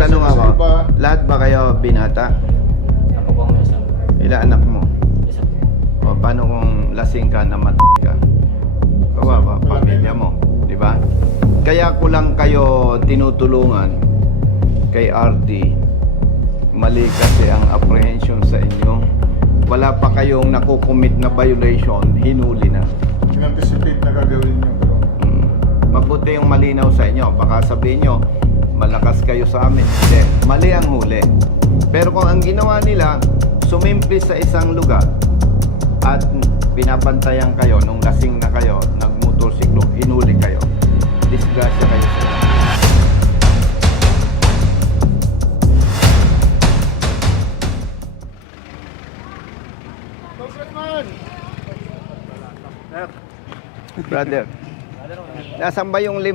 tanong ako, lahat ba kayo binata? Ako po ang may isa. Ilan anak mo? Isa po. O paano kung lasing ka na ka? Kawawa, pamilya mo, di ba? Kaya ko lang kayo tinutulungan kay RD. Mali kasi ang apprehension sa inyo. Wala pa kayong nakukumit na violation, hinuli na. In-anticipate na gagawin nyo. Mabuti yung malinaw sa inyo. Baka sabihin nyo, malakas kayo sa amin. Hindi, mali ang huli. Pero kung ang ginawa nila, sumimple sa isang lugar at pinabantayan kayo nung lasing na kayo, nagmotorsiklo, hinuli kayo. Disgrasya kayo sa inyo. Brother, nasan ba yung 5?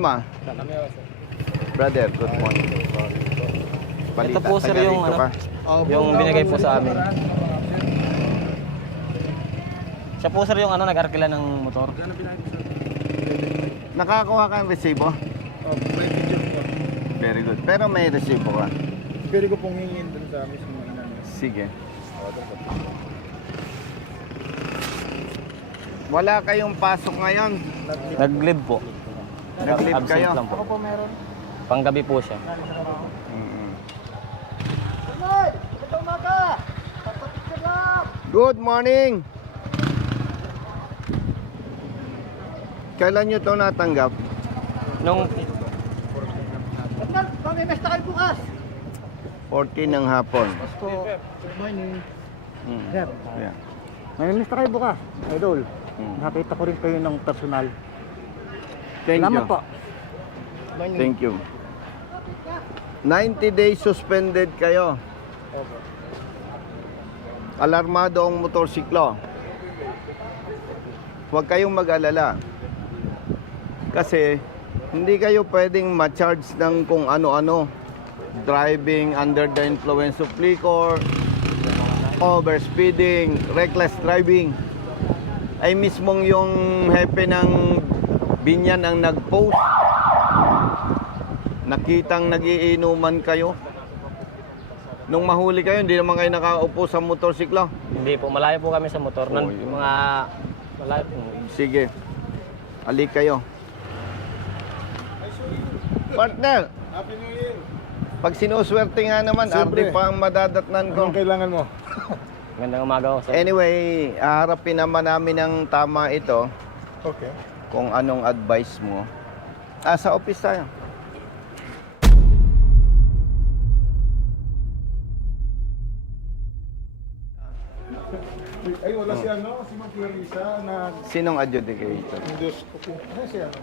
Brother, good morning. Ito po sir taga yung rito ano, ka. yung binigay po sa amin. Siya po sir yung ano, nag-arkila ng motor. Nakakuha ka ng resibo? May picture po. Very good. Pero may resibo ka. Pwede ko pong hingin dun sa mismo inano. Sige. Wala kayong pasok ngayon. Nag-live po. Nag-leave Absent kayo? lang po. Ako po meron. Panggabi po siya. Good morning! Kailan nyo ito natanggap? Nung 14 ng hapon. Good morning. Mm. Yeah. Mamimiss na kayo bukas, idol. Mm. Nakita ko rin kayo ng personal. Thank Salamat you. po. Thank you. 90 days suspended kayo. Alarmado ang motorsiklo. Huwag kayong mag-alala. Kasi hindi kayo pwedeng ma-charge ng kung ano-ano. Driving under the influence of liquor, overspeeding, reckless driving. Ay mismong yung hepe ng Binyan ang nag-post. Nakitang nagiinuman kayo. Nung mahuli kayo, hindi naman kayo nakaupo sa motorsiklo. hindi po, malayo po kami sa motor. Oh, yun. Mga malayo po. Sige. Alik kayo. Partner, Happy New Year. pag sinuswerte nga naman, Siyempre. RD pa ang madadatnan ko. Anong kailangan mo? Gandang umaga ko sir. Anyway, haharapin naman namin ng tama ito Okay. kung anong advice mo. Sa office tayo. Ay, wala si ano, si Ma'am Clarissa na Sinong adjudicator? Diyos ko po. Ano si ano?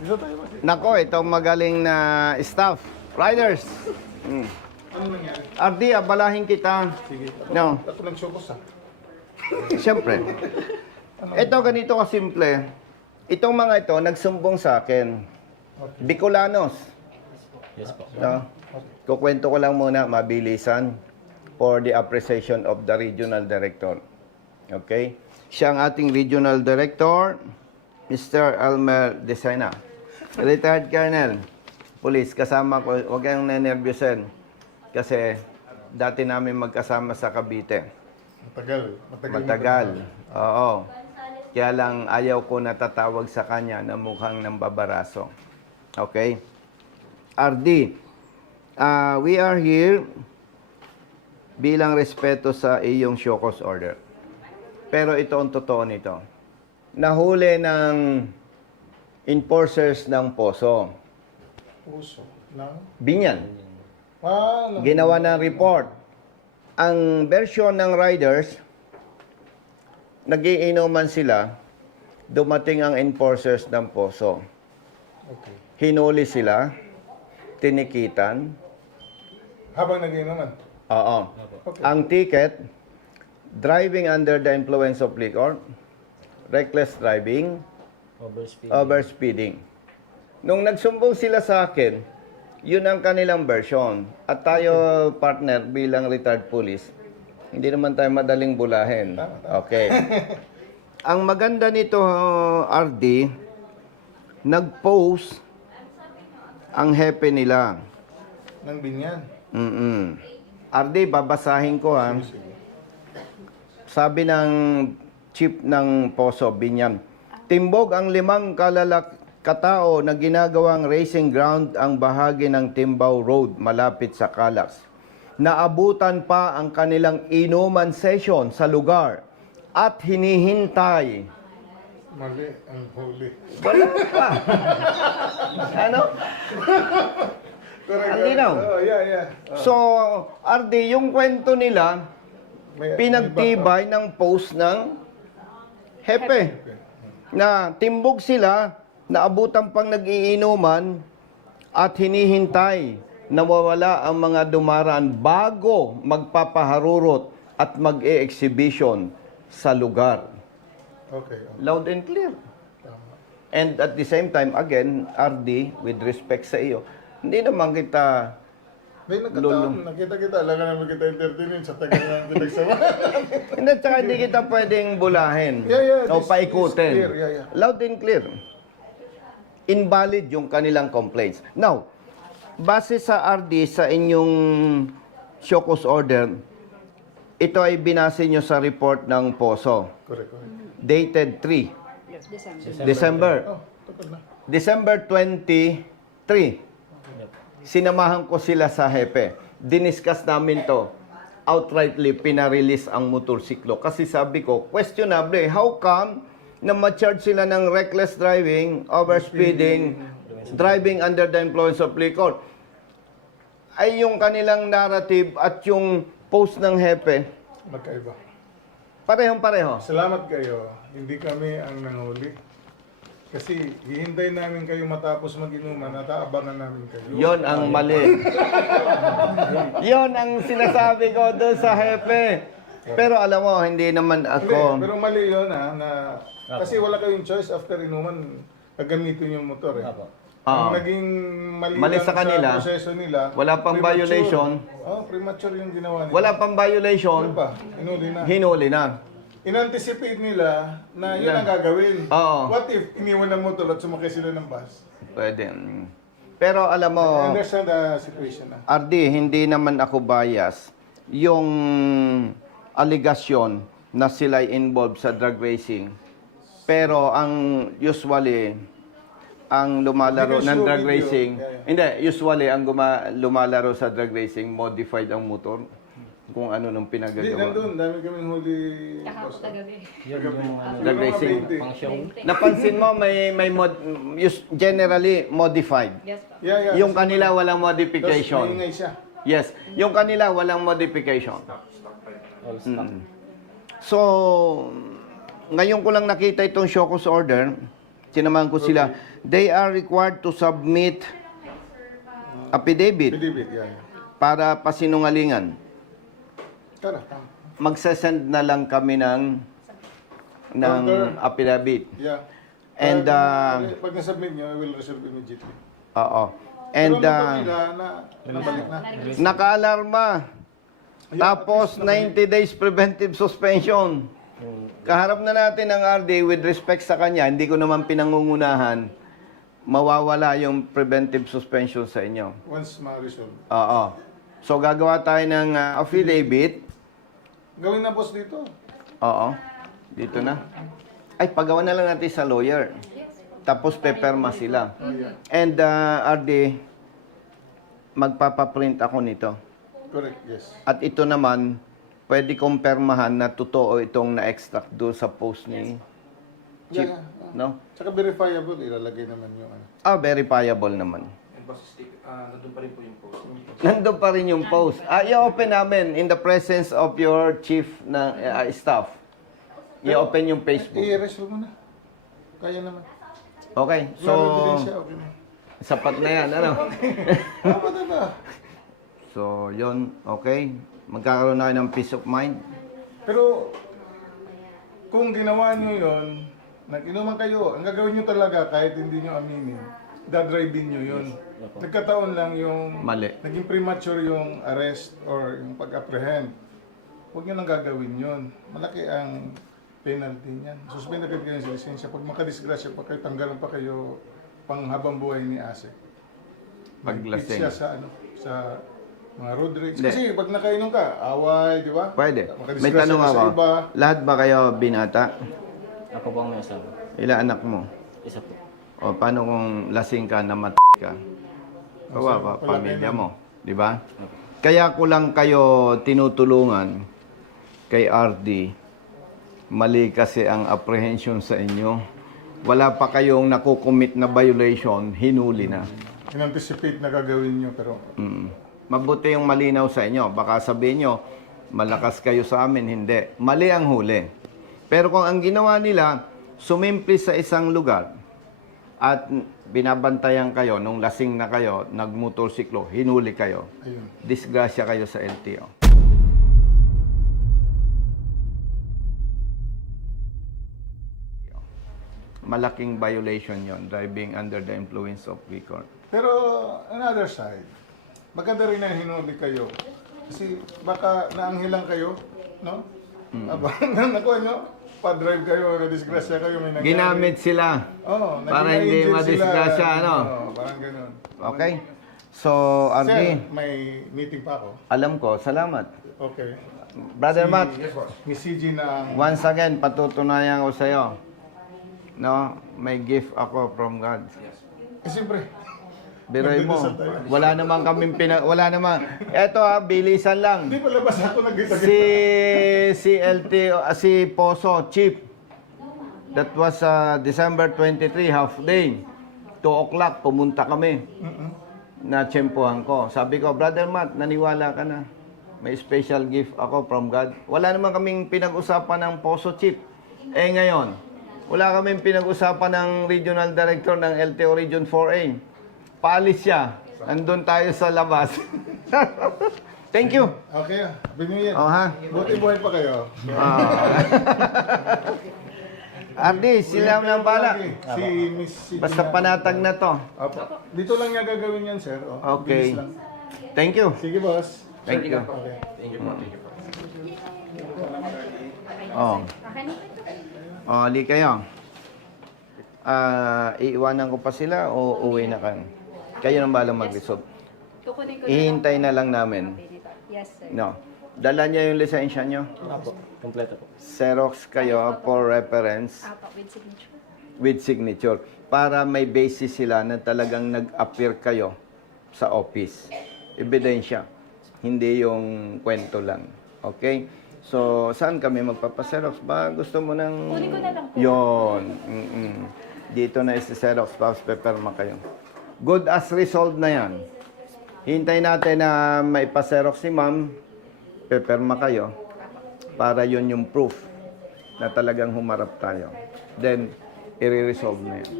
Dito tayo ba? Nako, itong magaling na staff. Riders. Ano nangyari? RD, abalahin kita. Sige. No, Ako lang showcase siyempre. Ito ganito kasimple. Itong mga ito, nagsumbong sa akin. Bicolanos. Yes po. No? Kukwento ko lang muna, mabilisan, for the appreciation of the regional director. Okay? Siya ang ating regional director, Mr. Elmer Desena. Retired Colonel, Police, kasama ko, huwag kayong nanervyusin. Kasi dati namin magkasama sa Cavite. Matagal. Matagal. Oo. Kaya lang ayaw ko natatawag sa kanya na mukhang nambabaraso. Okay? RD, we are here bilang respeto sa iyong show cause order. Pero ito ang totoo nito. Nahuli ng enforcers ng Poso. Puso. Lang. Binyan. Lang. Ginawa ng report. Ang version ng riders, nagiinuman sila, dumating ang enforcers ng Poso. Okay. Hinuli sila, tinikitan. Habang nag-inuman. Oo. Okay. Ang ticket, driving under the influence of liquor, reckless driving, Overspeed. overspeeding. Nung nagsumbong sila sa akin, yun ang kanilang version. At tayo, partner, bilang retired police, hindi naman tayo madaling bulahin. Okay. Ang maganda nito, RD, nag-post ang hepe nila. ng binyan. RD, babasahin ko ha. Sige. Sabi ng chief ng Poso, Binyan, timbog ang 5 katao na ginagawang racing ground ang bahagi ng Timbao Road malapit sa Calax. Naabutan pa ang kanilang inuman session sa lugar at hinihintay. Mali ang huli. Wala pa. Ano? Correct. Ang linaw. Oh, yeah. So, RD, yung kwento nila, pinagtibay ng post ng Hepe na timbog sila, naabutan pang nag-iinuman at hinihintay na mawala ang mga dumaraan bago magpapaharurot at mag-e-exhibition sa lugar. Okay. Loud and clear. Tama. And at the same time, again, RD, with respect sa iyo, hindi naman kita May nagkataon, nakita kita, alam ka naman kita entertainin sa tagal ng pinagsama. hindi, tsaka hindi kita pwedeng bulahin Yeah, o this paikutin. is clear, yeah. Loud and clear. Invalid yung kanilang complaints. Now, base sa RD, sa inyong show cause order, ito ay binase nyo sa report ng Poso, Correct. dated 3 December. Oh, tapos na. December 23. Sinamahan ko sila sa Hepe. Diniscuss namin to. Outrightly, pinarelease ang motorsiklo. Kasi sabi ko, questionable, how come na ma-charge sila ng reckless driving, overspeeding, driving under the influence of liquor? Ay yung kanilang narrative at yung post ng Hepe, Magkaiba. parehong-pareho. Salamat kayo, hindi kami ang nanghuli. Kasi hihintay namin kayo matapos mag-inuman at aabangan namin kayo. Yon ang mali. Yon ang sinasabi ko doon sa Hepe. Pero alam mo, hindi naman Hindi, ako... pero mali yun na kasi wala kayong choice after inuman, gagamitin yung motor eh. Ah. Ang naging mali Mali lang sa kanila, proseso nila. wala pang premature. violation. Oh, premature yung ginawa nila. Wala pang Ano violation, pa? Inuli na. hinuli na. In-anticipate nila na yun ang gagawin. Oo. What if iniwan ng motor at sumakay sila ng bus? Pwede. Pero alam mo, I understand the situation na. RD, hindi naman ako bias. Yung aligasyon na sila involved sa drug racing. Pero ang usually, ang lumalaro Hindi ko ng sure drug video. racing, Yeah. hindi, usually ang lumalaro sa drug racing, modified ang motor. Kung ano nung Hindi, pinagagawa. nandun. Dami kaming huli. Kahapon kagabi. Drug racing. Pang show. Napansin mo, may generally modified. Yes, po. Yeah. Yung kanila walang Tapos modification. maingay siya. Yes, yung kanila walang modification. All stock. So, ngayon ko lang nakita itong show cause order. Sinamahan ko sila. They are required to submit affidavit Bidibid, yeah. para pasinungalingan. Tara, tama. Magsasend na lang kami ng Order. affidavit. Yeah. And, pag nasubmit nyo, I will reserve immediately. Oo. And, Pero ang nila na nabalik na. naka-alarma. Ayun, Tapos, at least 90 days preventive suspension. Kaharap na natin ang RD with respect sa kanya, hindi ko naman pinangungunahan, mawawala yung preventive suspension sa inyo. Once ma-resolve. Oo. So, gagawa tayo ng affidavit. Gawin na boss dito. Oo. Dito na. Ay, pagawa na lang natin sa lawyer. Tapos, peperma sila. Oh, yeah. And, RD, magpapaprint ako nito. Correct, yes. At ito naman, pwede kong permahan na totoo itong na-extract doon sa post ni Chief. Yeah. No? Tsaka verifiable, ilalagay naman yung ano. Verifiable naman. Nandun pa rin po yung post. Nandun pa rin yung post. I-open namin in the presence of your chief na staff. I-open yung Facebook. I-resolve mo na. Kaya naman. Okay, So, so okay na. sapat na yan, ano? Tama na ba? So, yon okay. Magkakaroon na kayo ng peace of mind. Pero, kung ginawa nyo yun, nag-inuman kayo, ang gagawin nyo talaga kahit hindi nyo aminin, dadrive-in nyo yun. Nagkataon lang yung Mali. naging premature yung arrest or yung pag-apprehend. Huwag nyo nang gagawin yun. Malaki ang penalty niyan. Suspend agad kayo sa lisensya. Pag makadisgrasya pa kayo, tanggalan pa kayo pang habang buhay ni Ase. Paglasing. Siya sa ano, sa mga road rage. Hindi. Kasi pag nakainom ka, away, di ba? Pwede. May Makadisgrasya tanong ka ako. sa iba. Lahat ba kayo binata? Ako po ang may asawa. Ilan anak mo? Isa po. O paano kung lasing ka na ka? Kawawa, pamilya mo. Di ba? Kaya ko lang kayo tinutulungan kay RD. Mali kasi ang apprehension sa inyo. Wala pa kayong nakukumit na violation, hinuli na. In-anticipate na gagawin nyo, pero Mabuti yung malinaw sa inyo. Baka sabihin nyo, malakas kayo sa amin. Hindi. Mali ang huli. Pero kung ang ginawa nila, sumimpli sa isang lugar at binabantayan kayo, nung lasing na kayo, nagmotorsiklo, hinuli kayo. ayun. Disgrasya kayo sa LTO. Malaking violation yon, driving under the influence of liquor. Pero another side, maganda rin na hinuli kayo. Kasi baka naanghilang kayo, no? Abang nakuha nyo, pa-drive kayo, na-disgrasya kayo, may nangyari. Ginamit sila. Oo, Para naging hindi angel madisgrasya, sila. ano? Oo, parang ganun. Okay? So, Sir, RD, may meeting pa ako. alam ko, salamat. Okay. Brother Matt, Miss CG na ang... once again, patutunayan ko sa'yo. No, may gift ako from God. siyempre, Biroy mo, Nagdadasal tayo. wala naman kaming wala naman. Eto bilisan lang. hindi pa labas ako nagkita. Si si Poso, Chief. That was December 23, half day. 2 o'clock, pumunta kami. Na-tsempohan ko. Sabi ko, Brother Matt, naniwala ka na. May special gift ako from God. Wala naman kaming pinag-usapan ng Poso, Chief. Eh ngayon, wala kaming pinag-usapan ng Regional Director ng LTO Region 4A. Paalis siya. Andun tayo sa labas. Thank you. Okay, binigyan. Oh, ha? Buti buhay pa kayo. Ardi, sila na bala. Si Miss CG Basta na- panatag na to. Opo. Dito lang niya gagawin yan, sir. Oh, Okay. bilis lang. Thank you. Sige, boss. Thank you. Okay. Thank you po, thank you po. Oh. Oh, ali kayo. Iiwanan ko pa sila o uwi na kayo? Kayo nang balang mag-resolve. Kukunin ko Ihintay na lang namin. Yes, sir. No. Dala niya yung lisensya niyo. Apo. Kompleto po. Xerox kayo for reference Apo, with signature. with signature para may basis sila na talagang nag-appear kayo sa office. Ebidensya. Hindi yung kwento lang. Okay? So, saan kami magpapaserox? Ba, gusto mo ng... Kunin ko na lang po. Yun. Dito na isi-xerox, tapos peperma kayo. Good as resolved na yan. Hintay natin na maipaserox si ma'am, peperma kayo, para yun yung proof na talagang humarap tayo. Then, i-resolve na yan.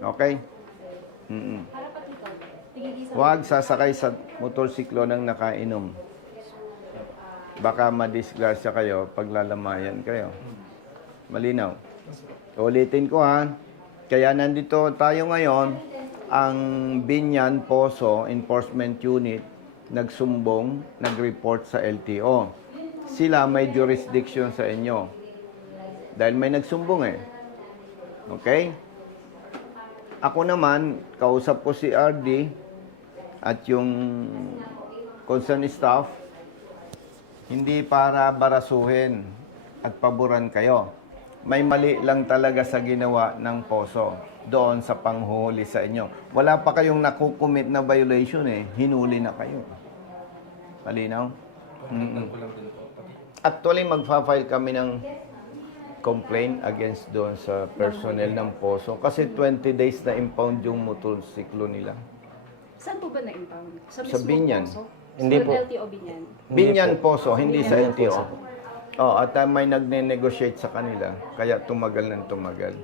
Okay? Huwag sasakay sa motorsiklo ng nakainom. Baka madisgrasya kayo pag lalamayan kayo. Malinaw. Ulitin ko ha. Kaya nandito tayo ngayon, ang Binyan Poso Enforcement Unit nagsumbong, nag-report sa LTO. Sila may jurisdiction sa inyo. Dahil may nagsumbong eh. Okay? Ako naman, kausap ko si RD at yung concerned staff, hindi para barasuhin at paboran kayo. May mali lang talaga sa ginawa ng Poso doon sa panghuli sa inyo. Wala pa kayong nakukumit na violation eh. Hinuli na kayo. Malinaw? Pagkakal ko lang din po. Actually, magfa-file kami ng complaint against doon sa personnel ng Poso. Kasi 20 days na impound yung motorsiklo nila. Saan po ba na-impound? Sa mismong Binyan. Poso? Hindi Sa po. LTO Binyan. Binyan Poso, hindi sa Binyan LTO. Poso. Oh, at may nagne-negotiate sa kanila. Kaya tumagal ng tumagal.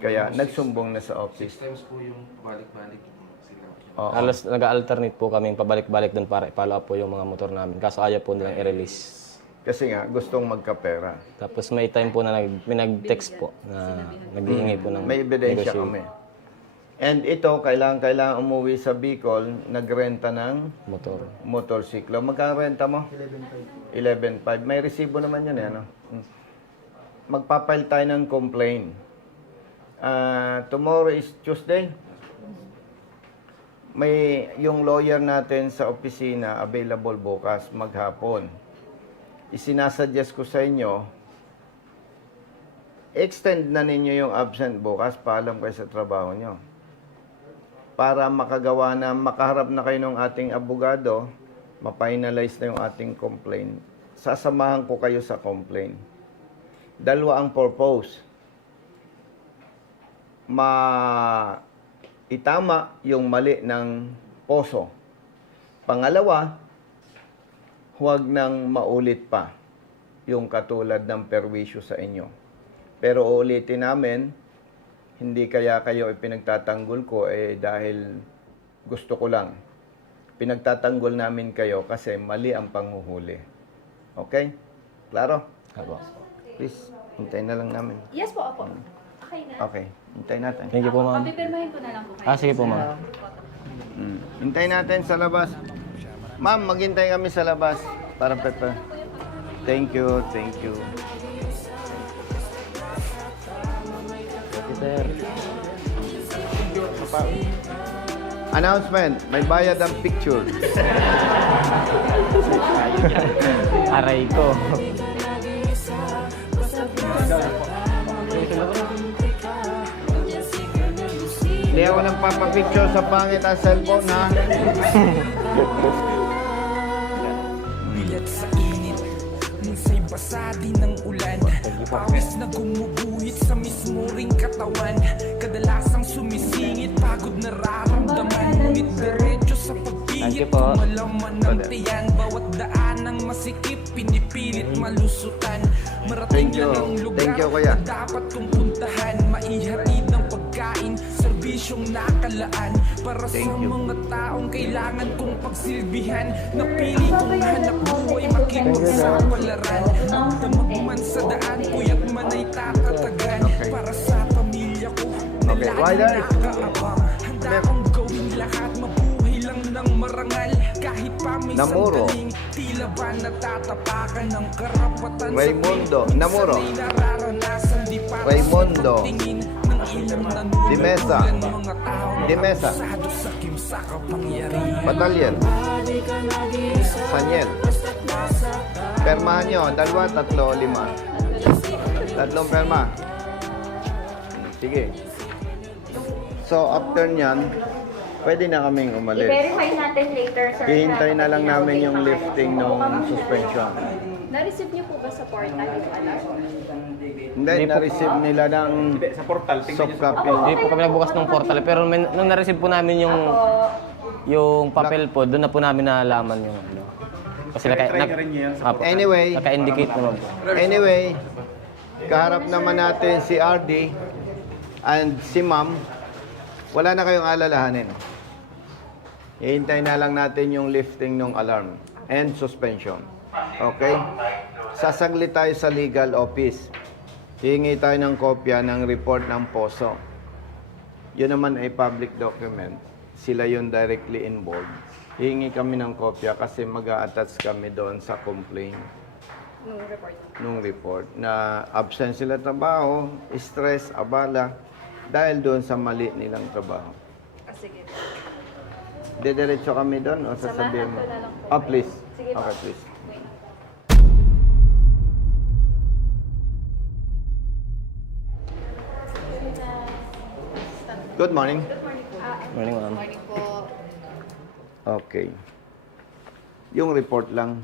Kaya nagsumbong na sa 6 office. times po yung balik-balik sila. Oo. Alas nag-alternate po kaming pabalik-balik doon para ipalo up po yung mga motor namin. Kaso ayaw po nilang i-release. Kasi nga, gustong magkapera. Tapos may time po na may nag-text po na naghihingi po ng May ebidensya negotiate. kami. And ito, kailangan umuwi sa Bicol, nagrenta ng Motor. motorsiklo. Magkano renta mo? 11.5. May resibo naman yun eh, ano? Magpapile tayo ng complaint. Tomorrow is Tuesday. may yung lawyer natin sa opisina available bukas maghapon. Isinasuggest ko sa inyo, extend na ninyo yung absent bukas, paalam kayo sa trabaho nyo. Para makagawa na, makaharap na kayo ng ating abogado, ma-finalize na yung ating complaint. Sasamahan ko kayo sa complaint. Dalawa ang purpose. Itama yung mali ng poso. Pangalawa, huwag nang maulit pa yung katulad ng perwisyo sa inyo. Pero uulitin namin, hindi kaya kayo ipinagtatanggol ko dahil gusto ko lang. Pinagtatanggol namin kayo kasi mali ang panghuhuli. Okay? Klaro? Apo. Please, hintayin na lang namin. Yes po, opo. Okay na. Okay, hintayin natin. Thank you po, ma'am. Papipirmahin ko na lang po kayo. Sige po, ma'am. Hintayin natin sa labas. Ma'am, maghintay kami sa labas para prepare. Thank you, thank you. Sir. Announcement, may bayad ang picture. Aray ko. Hindi ako nagpapapicture sa pangit ang cellphone, ha? Bilat sa init, minsa'y basa din ng ulan. Pawis na gumuguhit sa mismo ring katawan. Kadalasang sumisingit, pagod nararamdaman. Ngunit diretso sa pagpihit, kumalaman ng tiyan. Bawat daan ng masikip, pinipilit malusutan. Marating Thank you. yan ang lugar Thank you, kuya. na dapat kong puntahan. Maihatid ng pagkain, serbisyong nakalaan. Para sa Thank you. mga taong kailangan kong pagsilbihan. Napili kong hanap buhay, makipagsapalaran. Ang damag man sa daan, kuya't man ay tatatagan. Okay. Para sa pamilya ko, na Okay, lagi Ryder. nakaabang. Handa akong gawin lahat, mabuhay lang ng marangal. Kahit pa may Namuro. sandaling, tila ba natatapakan ng karapatan sa Raimundo. pili. Namuro. Sana'y nararanasan, di para Raimundo. sa pagtingin ng ilang nanunungkulan Dimesa. mga taong Dimesa. akusado sa kimsa kapangyarihan. Batalyon. Sanyel. Permahan nyo, 2, 3, 5. Tatlong perma. Sige. So, after nyan, pwede na kaming umalis. I-verify natin later, sir. Hihintay na lang namin yung lifting ng suspension. Na-receive niyo po ba sa portal yung alarm? Hindi, na-receive nila ng soft copy. Hindi po kami nagbukas ng portal. Pero nung na-receive po namin yung papel po, doon na po namin nalaman yung ano. Kasi Anyway, naka-indicate naman po. Anyway, kaharap naman natin si RD and si Ma'am. Wala na kayong alalahanin. Hihintay na lang natin yung lifting ng alarm and suspension. Okay? Sasaglit tayo sa legal office. Hihingi tayo ng kopya ng report ng POSO. Yun naman ay public document. Sila yun directly involved. Hihingi kami ng kopya kasi mag-a-attach kami doon sa complaint nung report na absent sila trabaho, stress, abala dahil doon sa mali nilang trabaho. Sige. Didiretso kami doon o sasabihin mo? Samahan ko na lang po. Please. Sige po. Okay, please. Good morning. Morning, ma'am. Morning po. Okay. Yung report lang.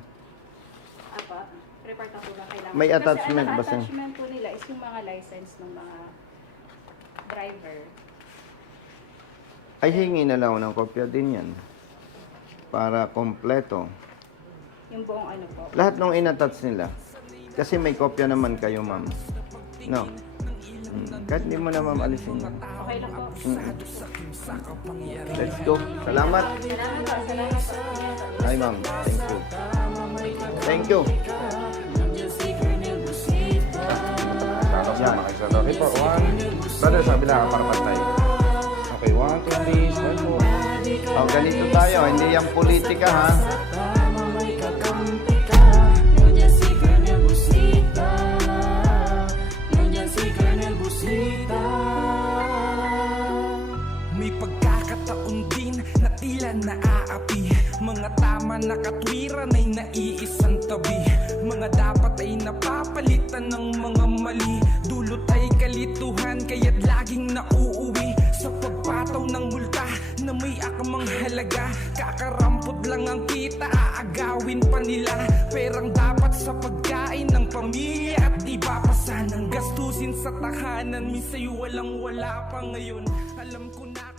Apa, report ako na kailangan. May Kasi attachment ang ba sa- attachment po nila is yung mga license ng mga driver. Ay, hingi na lang ako ng kopya din yan. Para kompleto. Yung buong ano po. Lahat nung in-attach nila. Kasi may kopya naman kayo, ma'am. No? Kahit hindi mo na, ma'am, alisin. Okay lang po. Let's go. Salamat. Salamat po. Salamat po. Hi, ma'am. Thank you. Thank you. Yan. Okay po, 1. Brother, sabi lang para pantay. Okay, 1, 2, 3, 4. Oh, ganito tayo. Hindi yan politika, ha? May pagkakataon din na na katwiran ay naiisang tabi. Mga dapat ay napapalitan ng mga mali. Dulot ay kalituhan kaya't laging nauuwi sa pagpataw ng multa na may akamang halaga. Kakarampot lang ang kita, aagawin pa nila. Perang dapat sa pagkain ng pamilya at iba pa sanang gastusin sa tahanan. Minsa'y walang wala pa ngayon. Alam ko na